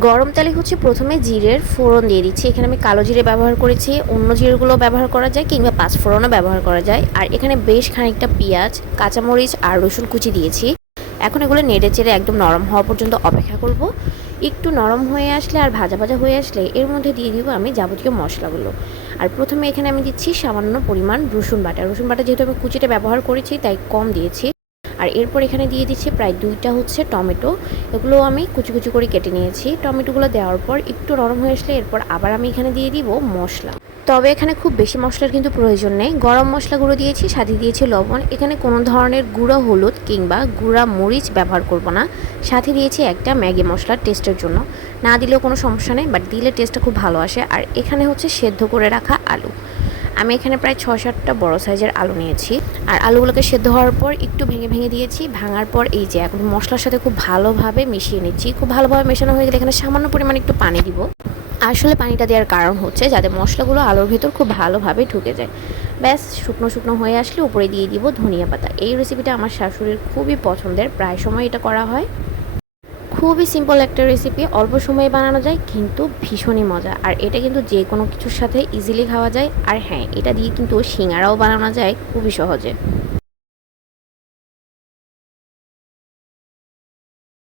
গরম তেলে হচ্ছে প্রথমে জিরের ফোড়ন দিয়ে দিচ্ছি। এখানে আমি কালো জিরে ব্যবহার করেছি, অন্য জিরেগুলো ব্যবহার করা যায় কিংবা পাঁচ ফোড়নও ব্যবহার করা যায়। আর এখানে বেশ খানিকটা পেঁয়াজ, কাঁচামরিচ আর রসুন কুচি দিয়েছি। এখন এগুলো নেড়ে চেড়ে একদম নরম হওয়া পর্যন্ত অপেক্ষা করব। একটু নরম হয়ে আসলে আর ভাজা ভাজা হয়ে আসলে এর মধ্যে দিয়ে দিব আমি যাবতীয় মশলাগুলো। আর প্রথমে এখানে আমি দিচ্ছি সামান্য পরিমাণ রসুন বাটা। রসুন বাটা যেহেতু আমি কুচিটা ব্যবহার করেছি তাই কম দিয়েছি। আর এরপর এখানে দিয়ে দিচ্ছি প্রায় 2টা হচ্ছে টমেটো। এগুলো আমি কুচি কুচি করে কেটে নিয়েছি। টমেটোগুলো দেওয়ার পর একটু নরম হয়ে আসলে এরপর আবার আমি এখানে দিয়ে দিব মশলা। তবে এখানে খুব বেশি মশলার কিন্তু প্রয়োজন নেই। গরম মশলা গুঁড়ো দিয়েছি, সাথে দিয়েছি লবণ। এখানে কোনো ধরনের গুঁড়ো হলুদ কিংবা গুঁড়া মরিচ ব্যবহার করব না। সাথে দিয়েছি একটা ম্যাগি মশলা টেস্টের জন্য। না দিলেও কোনো সমস্যা নেই, বাট দিলে টেস্টটা খুব ভালো আসে। আর এখানে হচ্ছে সেদ্ধ করে রাখা আলু। আমি এখানে প্রায় 6-7টা বড় সাইজের আলু নিয়েছি। আর আলুগুলোকে সেদ্ধ হওয়ার পর একটু ভেঙে ভেঙে দিয়েছি। ভাঙার পর এই যে এখন মশলার সাথে খুব ভালোভাবে মিশিয়ে নিচ্ছি। খুব ভালোভাবে মেশানো হয়ে গেলে এখানে সামান্য পরিমাণে একটু পানি দিব। আসলে পানিটা দেওয়ার কারণ হচ্ছে যাতে মশলাগুলো আলুর ভেতর খুব ভালোভাবে ঢুকে যায়। ব্যাস শুকনো শুকনো হয়ে আসলে উপরে দিয়ে দিব ধনিয়া পাতা। এই রেসিপিটা আমার শাশুড়ির খুবই পছন্দের, প্রায় সময় এটা করা হয়। খুবই সিম্পল একটা রেসিপি, অল্প সময়ে বানানো যায় কিন্তু ভীষণই মজা। আর এটা কিন্তু যে কোনো কিছুর সাথে ইজিলি খাওয়া যায়। আর হ্যাঁ, এটা দিয়ে কিন্তু সিঙ্গারাও বানানো যায় খুবই সহজে।